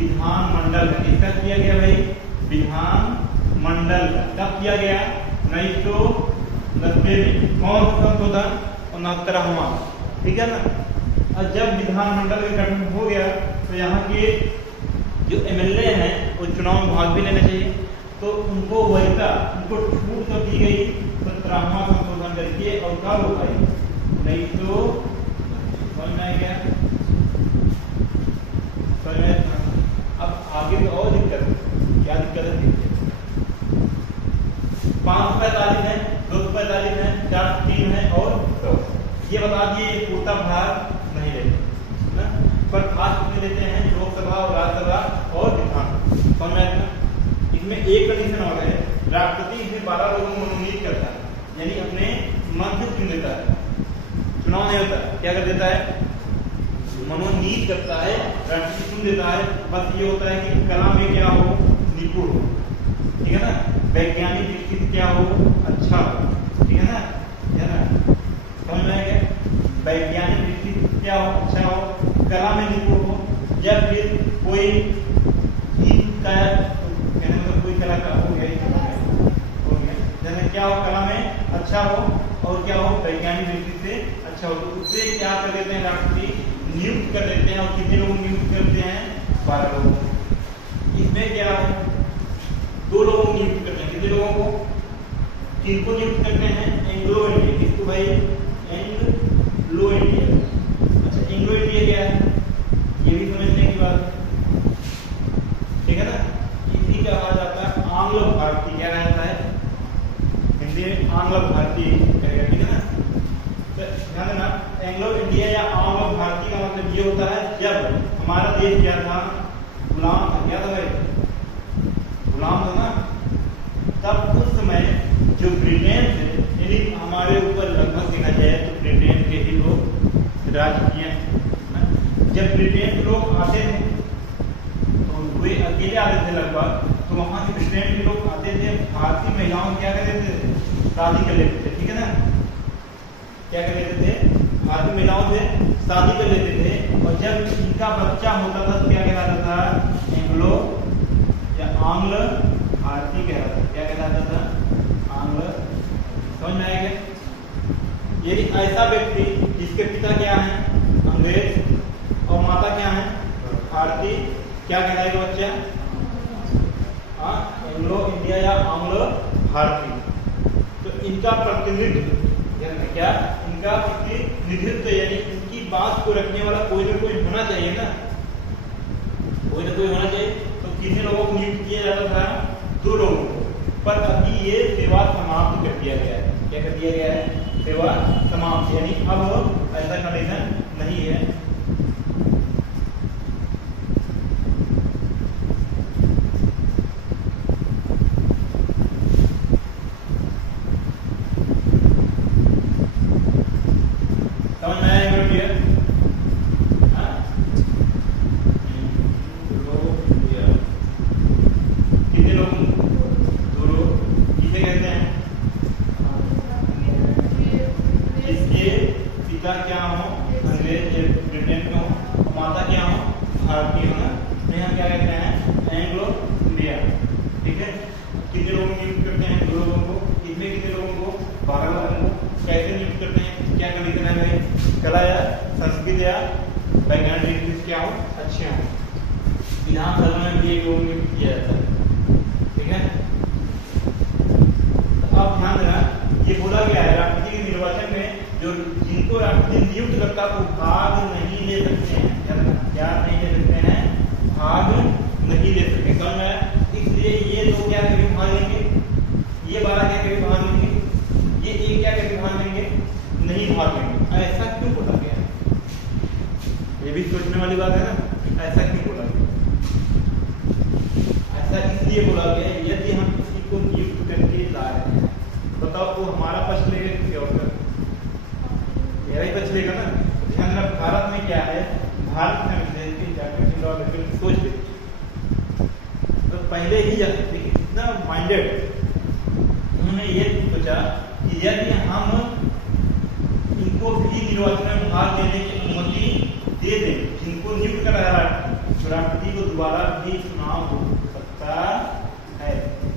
विधानमंडल का। किसका किया गया भाई? विधानमंडल का। कब किया गया? 1990 में। कौन सा संशोधन? 69वां, ठीक है ना। और जब विधानमंडल का गठन हो गया तो यहाँ के जो एमएलए हैं वो चुनाव में भाग भी लेना चाहिए। तो उनको वैसा उनको छूट तो दी गई 17वां संशोधन करके। और कब हो पाई? नहीं तो समझ में आ गया? समझ में? अब आगे तो और दिक्कत है। क्या दिक्कत है? 545 है, 245 है, 403 है और 100। ये बता दिए ये पूर्ता भाग नहीं लेते ना, पर खास कितने लेते हैं? लोकसभा और राज्यसभा और विधान। समझ में आया? इसमें एक कंडीशन और है, राष्ट्रपति इसमें 12 लोगों को मनोनीत करता है, यानी अपने मन से चुन देता है। चुनाव नहीं होता, क्या कर देता है? मनोनीत करता है, राष्ट्रपति चुन देता है। बस ये होता है कि कला में क्या हो? निपुण हो, ठीक है ना। वैज्ञानिक दृष्टि से क्या हो? अच्छा हो, ठीक है ना। समझ में आया? वैज्ञानिक दृष्टि से क्या हो? अच्छा हो, कला में निपुण हो, या फिर कोई गीत का कहने मतलब कोई कलाकार हो गया, जैसे क्या हो? कला में अच्छा हो और क्या हो? वैज्ञानिक दृष्टि से अच्छा हो। तो उससे क्या कर देते हैं? राष्ट्रपति नियुक्त कर देते हैं। और कितने लोग नियुक्त करते हैं? 12 लोग। इसमें क्या है? 2 लोगों को नियुक्त करते हैं। कितने लोगों को? किनको नियुक्त करते हैं? Anglo Indian. किसको भाई? Anglo Indian. अच्छा, एंग्लो इंडियन क्या है? ये भी समझने की बात, ठीक है ना। इसी का कहा जाता है आंग्ल भारतीय। क्या कहता है हिंदी में? आंग्ल भारतीय कहेगा, ठीक है ना। तो ध्यान देना, एंग्लो इंडिया या आंग्ल भारतीय का मतलब ये होता है जब हमारा देश क्या था? गुलाम था। क्या था भाई? गुलाम था ना। तब उस समय जो ब्रिटेन थे, यानी हमारे ऊपर लगभग देखा जाए तो ब्रिटेन के ही लोग राज किए। जब ब्रिटेन के लोग आते थे तो वे अकेले आते थे लगभग, तो वहां से ब्रिटेन के लोग आते थे, भारतीय महिलाओं क्या कर देते थे? शादी कर लेते थे, ठीक है ना। क्या कर लेते थे? भारतीय महिलाओं से शादी कर लेते थे। और जब इनका बच्चा होता था तो क्या कहलाता था? एंग्लो या आंग्ल भारतीय कहलाता था। क्या कहलाता था? आंग्ल। समझ में आएगा? यदि ऐसा व्यक्ति जिसके पिता क्या है? अंग्रेज और माता क्या है? भारतीय, क्या कहलाएगा बच्चा? एंग्लो इंडिया या आंग्लो भारतीय। तो इनका प्रतिनिधित्व क्या? इनका प्रतिनिधित्व यानी इनकी बात को रखने वाला कोई ना कोई होना चाहिए ना, कोई ना कोई होना चाहिए। तो कितने लोगों को नियुक्त किया जाता था? 2 लोगों को। पर अभी ये सेवा समाप्त कर दिया गया है। क्या कर दिया गया है? सेवा समाप्त, यानी अब ऐसा कंडीशन नहीं है। समझ में आया? कितने लोग? 2 लोग। किसे कहते हैं? इसके पिता क्या हो? अंग्रेज ब्रिटेन के हो, माता क्या हो? भारतीय हो ना। यहाँ क्या कहते हैं? Anglo Indian. ठीक है। कितने लोग नियुक्त करते हैं? 2 लोगों को। इसमें कितने लोगों को? 12 लोगों को। कैसे नियुक्त करते हैं? क्या कंडीशन है भाई? कला या संस्कृत या वैज्ञानिक दृष्टि क्या हो? अच्छे हो। विधानसभा में भी 1 लोग नियुक्त किया जाता है। ठीक है। तो अब ध्यान देना, ये बोला गया है राष्ट्रपति के निर्वाचन में जो जिनको राष्ट्रपति नियुक्त करता है वो भाग नहीं ले सकते हैं। क्या नहीं ले सकते हैं? भाग नहीं ले सकते। समझ में? इसलिए ये लोग क्या करके भाग लेंगे? ये 12 क्या करके भाग लेंगे? ये 1 क्या करके भाग लेंगे? नहीं भाग लेंगे। ऐसा क्यों बोला गया? ये भी सोचने वाली बात है ना, ऐसा क्यों बोला गया? ऐसा इसलिए बोला गया यदि हम किसी को नियुक्त करके ला रहे हैं, बताओ वो हमारा पक्ष लेगा कि क्या होगा? मेरा ही पक्ष लेगा ना। ध्यान रखना, भारत में क्या है? भारत में सोच ले तो पहले ही इतना माइंडेड उन्होंने ये सोचा कि यदि हम इनको भी निर्वाचन में भाग लेने की अनुमति दे दें, जिनको नियुक्त करा जा रहा है, राष्ट्रपति को दोबारा भी चुनाव हो सकता है।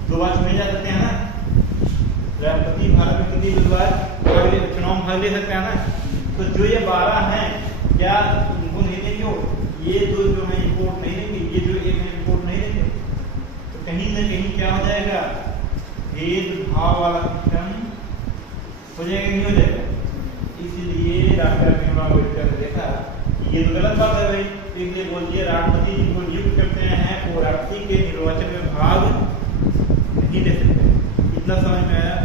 2 बार चुने जा सकते हैं ना। राष्ट्रपति भारत में कितनी बार चुनाव में भाग ले सकते हैं ना। तो जो ये 12 हैं, क्या इनको नहीं देंगे? ये 2 जो है रिपोर्ट नहीं देंगे, ये जो 1 है रिपोर्ट नहीं देंगे। तो कहीं ना कहीं क्या हो जाएगा? भेदभाव वाला सिस्टम हो जाएगा, नहीं हो जाएगा? इसलिए डॉक्टर भीमराव अम्बेडकर ने देखा कि ये तो गलत बात है भाई। इसलिए बोलिए राष्ट्रपति जिनको नियुक्त करते हैं वो राष्ट्रपति के निर्वाचन में भाग नहीं ले सकते। इतना समझ में आया?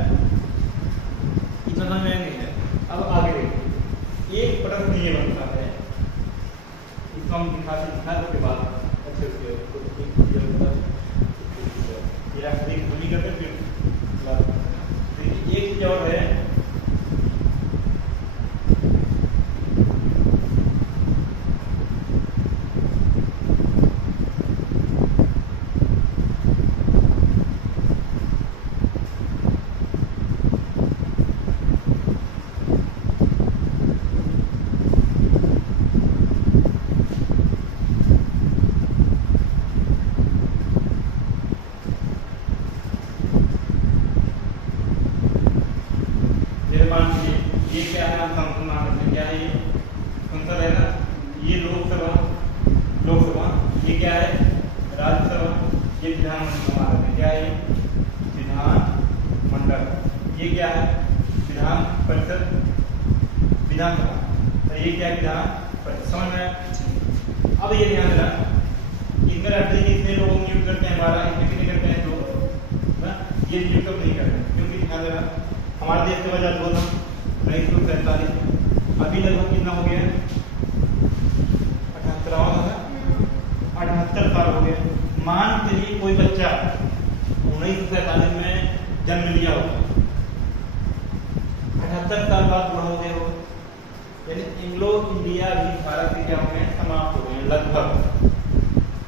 इतना समझ में आया नहीं है? अब आगे देखिए, एक प्रश्न ये बनता है, इसको हम दिखा के बाद अच्छे से राष्ट्रपति की भूमिका करते हैं। एक चीज और है, ये क्या है? आप संसद, क्या है? ये संसद है ना। ये लोकसभा, ये क्या है? राज्यसभा, ये विधानमंडल। क्या है? विधानमंडल। ये क्या है? विधान परिषद, विधानसभा। तो ये क्या है? विधान परिषद। समझ में? अब ये ध्यान देना, इनमें राष्ट्रपति कितने लोगों को नियुक्त करते हैं? 12। इसमें कितने करते हैं? 2। ये नियुक्त नहीं करते क्योंकि ध्यान देना, हमारे देश का आजाद हुआ था 1947 में। अभी लगभग कितना हो गया? 78 साल हो गए। मान चलिए कोई बच्चा 1947 में जन्म लिया होगा, 78 साल बाद बड़ा हो गया होगा, यानी एंग्लो इंडिया भी भारत से क्या हो गए? समाप्त हो गए लगभग।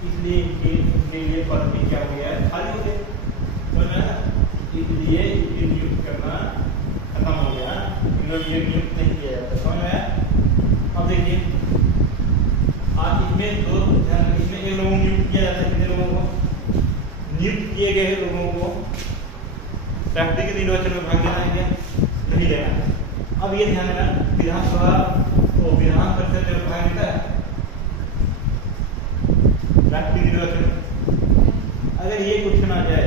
इसलिए इनके लिए पद भी क्या हो गया है? खाली हो गया। इसलिए इनके नियुक्त करना खत्म हो गया। ये नियुक्त नहीं किया जाता। समझ में आया? अब देखिए, आज इसमें 1 लोगों को नियुक्त किया जाता है। कितने लोगों को? नियुक्त किए गए लोगों को राष्ट्रपति के निर्वाचन में भाग लेना है क्या? नहीं लेना है। अब ये ध्यान देना, विधानसभा और विधान परिषद में भाग लेता है राष्ट्रपति निर्वाचन में। अगर ये क्वेश्चन आ जाए,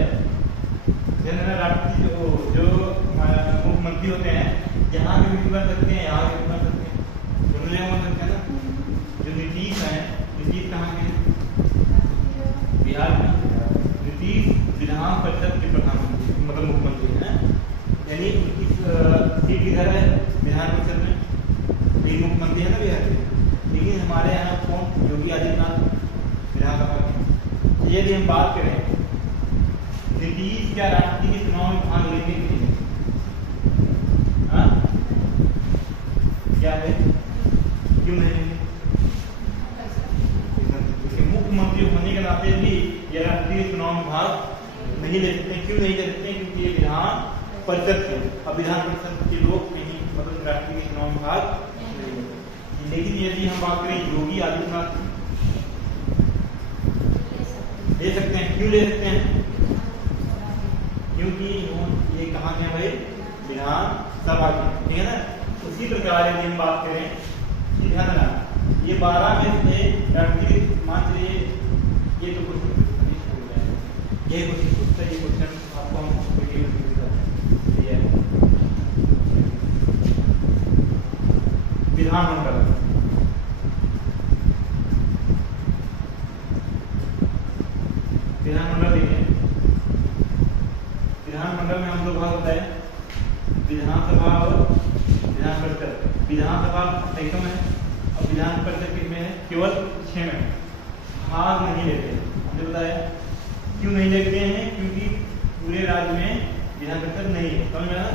राष्ट्रपति जो मुख्यमंत्री होते हैं, यहाँ के भी बन सकते हैं, यहाँ के भी बन सकते हैं, दोनों जगह बन सकते हैं। सीट किधर है? विधान परिषद में। तीन मुख्यमंत्री है ना बिहार के, लेकिन हमारे यहाँ कौन? योगी आदित्यनाथ विधानसभा के। यदि हम बात करें नीतीश क्या राष्ट्रपति के चुनाव में भाग लेंगे कि नहीं? हाँ क्या है, क्यों नहीं लेंगे? मुख्यमंत्री होने के नाते भी ये राष्ट्रीय चुनाव में भाग नहीं ले सकते। क्यों नहीं ले सकते? क्योंकि ये विधान परिषद के, अब विधान परिषद के लोग कहीं मतलब राष्ट्रीय चुनाव में भाग नहीं लेते। लेकिन यदि हम बात करें योगी आदित्यनाथ ले सकते हैं। क्यों ले सकते हैं? क्योंकि ये कहाँ के भाई? विधानसभा के, ठीक है ना। उसी प्रकार यदि हम बात करें, ध्यान देना, ये 12 में से राष्ट्रीय मान चलिए ये तो कुछ ये कुछ ये क्वेश्चन आपको हम विधानमंडल, विधानमंडल देखिए, विधानमंडल में हम लोग बात होता है विधानसभा और विधान परिषद। विधानसभा 28 में और विधान परिषद कितने है? केवल 6 में। भाग नहीं लेते। हमने बताया क्यों नहीं लेते हैं? क्योंकि पूरे राज्य में विधान परिषद नहीं है। समझ में आया?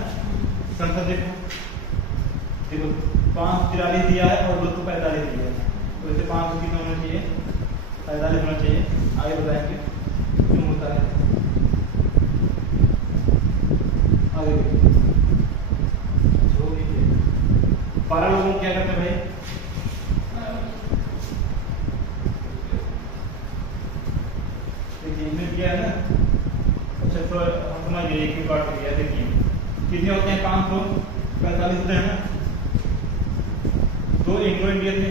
संसद देखो 543 दिया है और 245 दिया है, तो इसे 500 कितना होना चाहिए? 45 होना चाहिए। आगे बताएंगे क्यों होता है। आगे 12 लोगों को क्या करते हैं भाई? देखिए किया है ना। अच्छा तो हम समझ गए एक बार किया। देखिए कितने होते हैं? 545 होते हैं ना। 2 एंग्लो इंडियन थे,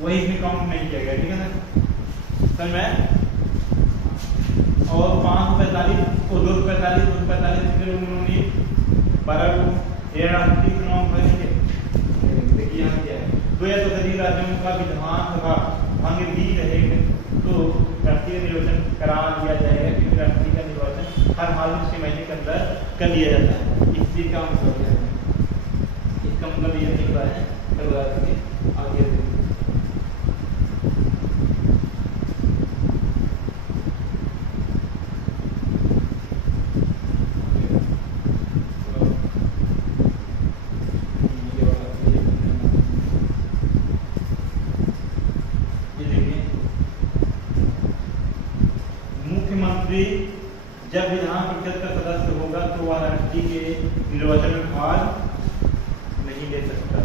वही इसमें काउंट नहीं किया गया, ठीक है ना सर में। और 545 को 245 फिर उन्होंने 12 को राष्ट्रीय चुनाव भरेंगे। देखिए यहाँ क्या है, 2 या तदीर राज्यों का विधानसभा भंग भी रहेगा तो राष्ट्रीय निर्वाचन करा दिया जाएगा, क्योंकि राष्ट्रीय का निर्वाचन हर हाल में 6 महीने के अंदर कर लिया जाता है। इस चीज का मतलब है, इसका मतलब ये नहीं है आगे मुख्यमंत्री जब विधान परिषद का सदस्य होगा तो वह राष्ट्रीय के निर्वाचन में भाग नहीं ले सकता।